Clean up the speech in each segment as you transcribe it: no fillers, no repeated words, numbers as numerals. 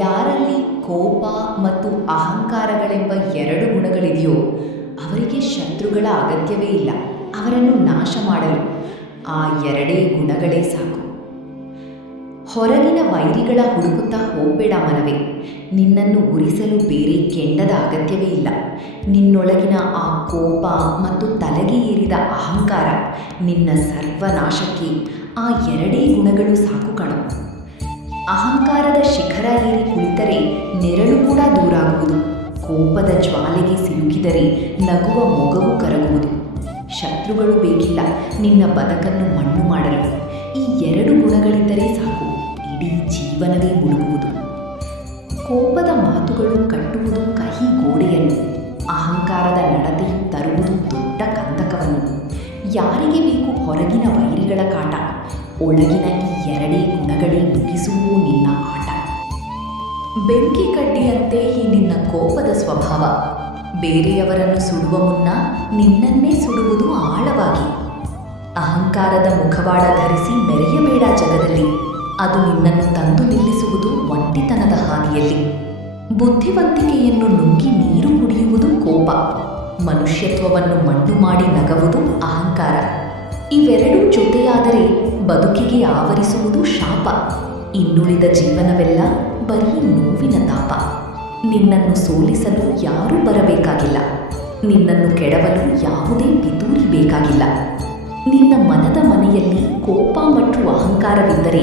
ಯಾರಲ್ಲಿ ಕೋಪ ಮತ್ತು ಅಹಂಕಾರಗಳೆಂಬ ಎರಡು ಗುಣಗಳಿದೆಯೋ ಅವರಿಗೆ ಶತ್ರುಗಳ ಅಗತ್ಯವೇ ಇಲ್ಲ. ಅವರನ್ನು ನಾಶ ಮಾಡಲು ಆ ಎರಡೇ ಗುಣಗಳೇ ಸಾಕು. ಹೊರಗಿನ ವೈರಿಗಳ ಹುಡುಕುತ್ತಾ ಹೋಗಬೇಡ ಮನವೇ. ನಿನ್ನನ್ನು ಉರಿಸಲು ಬೇರೆ ಕೆಂಡದ ಅಗತ್ಯವೇ ಇಲ್ಲ. ನಿನ್ನೊಳಗಿನ ಆ ಕೋಪ ಮತ್ತು ತಲೆಗೆ ಏರಿದ ಅಹಂಕಾರ, ನಿನ್ನ ಸರ್ವನಾಶಕ್ಕೆ ಆ ಎರಡೇ ಗುಣಗಳು ಸಾಕು ಕಣೋ. ಅಹಂಕಾರದ ಶಿಖರ ಏರಿ ಕುಳಿತರೆ ನೆರಳು ಕೂಡ ದೂರಾಗುವುದು. ಕೋಪದ ಜ್ವಾಲೆಗೆ ಸಿಲುಕಿದರೆ ನಗುವ ಮೊಗವು ಕರಗುವುದು. ಶತ್ರುಗಳು ಬೇಕಿಲ್ಲ ನಿನ್ನ ಬದುಕನ್ನು ಮಣ್ಣು ಮಾಡಲು. ಈ ಎರಡು ಗುಣಗಳಿದ್ದರೆ ಸಾಕು, ಇಡೀ ಜೀವನವೇ ಮುಳುಗುವುದು. ಕೋಪದ ಮಾತುಗಳು ಕಟ್ಟುವುದು ಕಹಿ ಗೋಡೆಯನ್ನು, ಅಹಂಕಾರದ ನಡತೆಯು ತರುವುದು ದೊಡ್ಡ ಕಂದಕವನ್ನು. ಯಾರಿಗೆ ಬೇಕು ಹೊರಗಿನ ವೈರಿಗಳ ಕಾಟ? ಒಳಗಿನ ಈ ಎರಡೇ ಗುಣಗಳೇ ಮುಗಿಸುವು ನಿನ್ನ ಆಟ. ಬೆಂಕಿ ಕಡ್ಡಿಯಂತೆ ಈ ನಿನ್ನ ಕೋಪದ ಸ್ವಭಾವ ಬೇರೆಯವರನ್ನು ಸುಡುವ ಮುನ್ನ ನಿನ್ನನ್ನೇ ಸುಡುವುದು ಆಳವಾಗಿ. ಅಹಂಕಾರದ ಮುಖವಾಡ ಧರಿಸಿ ಮೆರೆಯಬೇಡ ಜಗದಲ್ಲಿ. ಅದು ನಿನ್ನನ್ನು ತಂದು ನಿಲ್ಲಿಸುವುದು ಒಂಟಿತನದ ಹಾದಿಯಲ್ಲಿ. ಬುದ್ಧಿವಂತಿಕೆಯನ್ನು ನುಂಗಿ ನೀರು ಕುಡಿಯುವುದು ಕೋಪ. ಮನುಷ್ಯತ್ವವನ್ನು ಮಣ್ಣು ಮಾಡಿ ನಗವುದು ಅಹಂಕಾರ. ಇವೆರಡೂ ಜೊತೆಯಾದರೆ ಬದುಕಿಗೆ ಆವರಿಸುವುದು ಶಾಪ. ಇನ್ನುಳಿದ ಜೀವನವೆಲ್ಲ ಬರೀ ನೋವಿನ ತಾಪ. ನಿನ್ನನ್ನು ಸೋಲಿಸಲು ಯಾರೂ ಬರಬೇಕಾಗಿಲ್ಲ. ನಿನ್ನನ್ನು ಕೆಡವಲು ಯಾವುದೇ ಪಿತೂರಿ ಬೇಕಾಗಿಲ್ಲ. ನಿನ್ನ ಮನದ ಮನೆಯಲ್ಲಿ ಕೋಪ ಮತ್ತು ಅಹಂಕಾರವಿದ್ದರೆ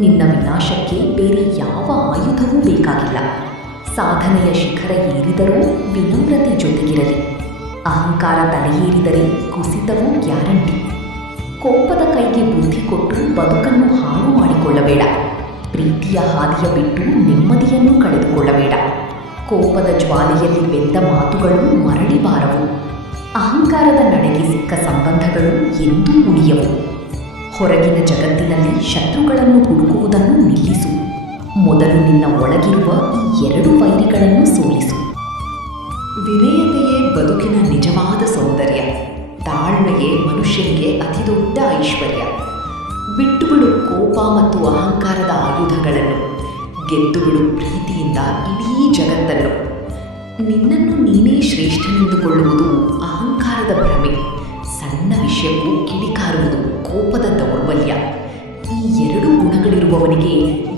ನಿನ್ನ ವಿನಾಶಕ್ಕೆ ಬೇರೆ ಯಾವ ಆಯುಧವೂ ಬೇಕಾಗಿಲ್ಲ. ಸಾಧನೆಯ ಶಿಖರ ಏರಿದರೂ ವಿನಮ್ರತೆ ಜೊತೆಗಿರಲಿ. ಅಹಂಕಾರ ತಲೆಯೇರಿದರೆ ಕುಸಿತವೂ ಗ್ಯಾರಂಟಿ. ಕೋಪದ ಕೈಗೆ ಬುದ್ಧಿ ಕೊಟ್ಟು ಬದುಕನ್ನು ಹಾಳು ಮಾಡಿಕೊಳ್ಳಬೇಡ. ಪ್ರೀತಿಯ ಹಾದಿಯ ಬಿಟ್ಟು ನೆಮ್ಮದಿಯನ್ನು ಕಳೆದುಕೊಳ್ಳಬೇಡ. ಕೋಪದ ಜ್ವಾಲೆಯಲ್ಲಿ ಬೆಂದ ಮಾತುಗಳು ಮರಳಿಬಾರವು. ಅಹಂಕಾರದ ನಡೆಗೆ ಸಿಕ್ಕ ಸಂಬಂಧಗಳು ಎಂದೂ ಉಳಿಯವು. ಹೊರಗಿನ ಜಗತ್ತಿನಲ್ಲಿ ಶತ್ರುಗಳನ್ನು ಹುಡುಕುವುದನ್ನು ನಿಲ್ಲಿಸು. ಮೊದಲು ನಿನ್ನ ಒಳಗಿರುವ ಈ ಎರಡು ವೈರಿಗಳನ್ನು ಸೋಲಿಸು. ವಿನಯತೆಯೇ ಬದುಕಿನ ನಿಜವಾದ ಸೌಂದರ್ಯ. ತಾಳ್ಮೆಯೇ ಮನುಷ್ಯನಿಗೆ ಅತಿದೊಡ್ಡ ಐಶ್ವರ್ಯ. ಬಿಟ್ಟುಬಿಡು ಕೋಪ ಮತ್ತು ಅಹಂಕಾರದ ಆಯುಧಗಳನ್ನು. ಗೆದ್ದುಬಿಡು ಪ್ರೀತಿಯಿಂದ ಇಡೀ ಜಗತ್ತನ್ನು. ನಿನ್ನನ್ನು ನೀನೇ ಶ್ರೇಷ್ಠನೆಂದುಕೊಳ್ಳುವುದು ಅಹಂಕಾರದ ಭ್ರಮೆ. ಸಣ್ಣ ವಿಷಯಕ್ಕೂ ಕಿಡಿಕಾರುವುದು ಕೋಪದ ದೌರ್ಬಲ್ಯ. ಈ ಎರಡು ಗುಣಗಳಿರುವವನಿಗೆ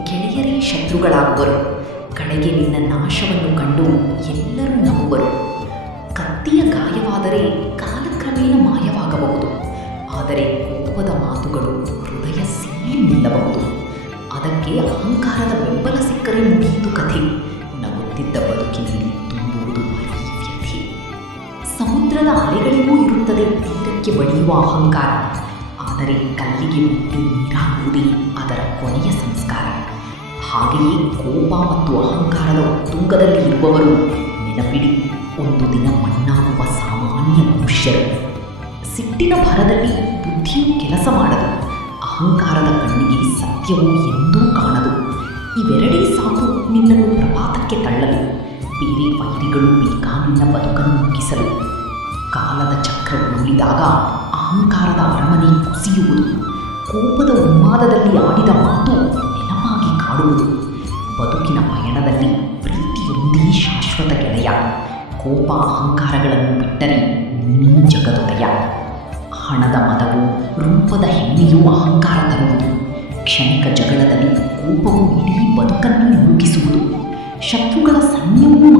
ಗೆಳೆಯರೇ ಶತ್ರುಗಳಾಗುವರು. ಕಡೆಗೆ ನಿನ್ನ ನಾಶವನ್ನು ಕಂಡು ಎಲ್ಲರೂ ನಗುವರು. ಕತ್ತಿಯ ಗಾಯವಾದರೆ ಕಾಲಕ್ರಮೇಣ ಮಾಯವಾಗಬಹುದು. ಆದರೆ ಕೋಪದ ಮಾತುಗಳು ಹೃದಯ ಸೀಳಿ ನಿಲ್ಲಬಹುದು. ಅದಕ್ಕೆ ಅಹಂಕಾರದ ಬೆಂಬಲ ಸಿಕ್ಕರೆ ಮುಗಿಯಿತು ಕಥೆ. ನಗುತ್ತಿದ್ದ ಬದುಕಿನಲ್ಲಿ ತುಂಬುವುದು ಬರೀ ವ್ಯಥೆ. ಸಮುದ್ರದ ಅಲೆಗಳಿಗೂ ಇರುತ್ತದೆ ತೀರಕ್ಕೆ ಬಡಿಯುವ ಅಹಂಕಾರ. ಆದರೆ ಕಲ್ಲಿಗೆ ಮುಟ್ಟಿ ನೀರಾಗುವುದೇ ಅದರ ಕೊನೆಯ ಸಂಸ್ಕಾರ. ಹಾಗೆಯೇ ಕೋಪ ಮತ್ತು ಅಹಂಕಾರದ ಉತ್ತುಂಗದಲ್ಲಿ ಇರುವವರು ನೆನಪಿಡಿ, ಒಂದು ದಿನ ಮಣ್ಣಾಗುವ ಸಾಮಾನ್ಯ ಮನುಷ್ಯರು. ಸಿಟ್ಟಿನ ಭರದಲ್ಲಿ ಬುದ್ಧಿಯು ಕೆಲಸ ಮಾಡದು. ಅಹಂಕಾರದ ಕಣ್ಣಿಗೆ ಸತ್ಯವು ಎಂದೂ ಕಾಣದು. ಇವೆರಡೇ ಸಾಕು ನಿನ್ನನ್ನು ಪ್ರಪಾತಕ್ಕೆ ತಳ್ಳಲು. ಬೇರೆ ವೈರಿಗಳು ಬೇಕಾ ನಿನ್ನ ಬದುಕನ್ನು ಮುಗಿಸಲು. ಕಾಲದ ಚಕ್ರ ಉರುಳಿದಾಗ ಅಹಂಕಾರದ ಅರಮನೆ ಕುಸಿಯುವುದು. ಕೋಪದ ಉನ್ಮಾದದಲ್ಲಿ ಆಡಿದ ಮಾತು ನೆನಪಾಗಿ ಕಾಡುವುದು. ಬದುಕಿನ ಪಯಣದಲ್ಲಿ ಪ್ರೀತಿಯೊಂದೇ ಶಾಶ್ವತ ಗೆಳೆಯ. ಕೋಪ ಅಹಂಕಾರಗಳನ್ನು ಬಿಟ್ಟರೆ ನೀನೇ ಜಗದೊಡೆಯ. ಹಣದ ಮದವು ರೂಪದ ಹೆಮ್ಮೆಯೂ ಅಹಂಕಾರ ತರುವುದು. ಕ್ಷಣಿಕ ಜಗಳದಲ್ಲಿ ಕೋಪವು ಇಡೀ ಬದುಕನ್ನು ಮುಳುಗಿಸುವುದು. ಶತ್ರುಗಳ ಸೈನ್ಯವೂ